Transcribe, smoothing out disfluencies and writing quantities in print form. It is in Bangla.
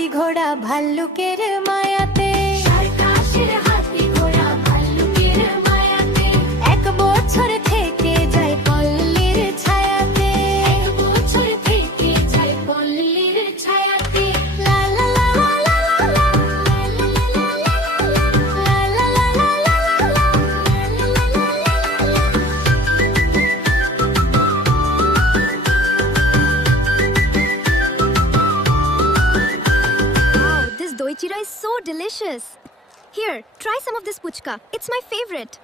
হাতি ঘোড়া ভাল্লুকের মায়াতে, এক বছর থেকে যায় পল্লীর ছায়াতে, লা লা লা লা লা লা, লা লা লা লা লা লা, Wow, this doi chira is so delicious. Here, try some of this puchka. It's my favorite.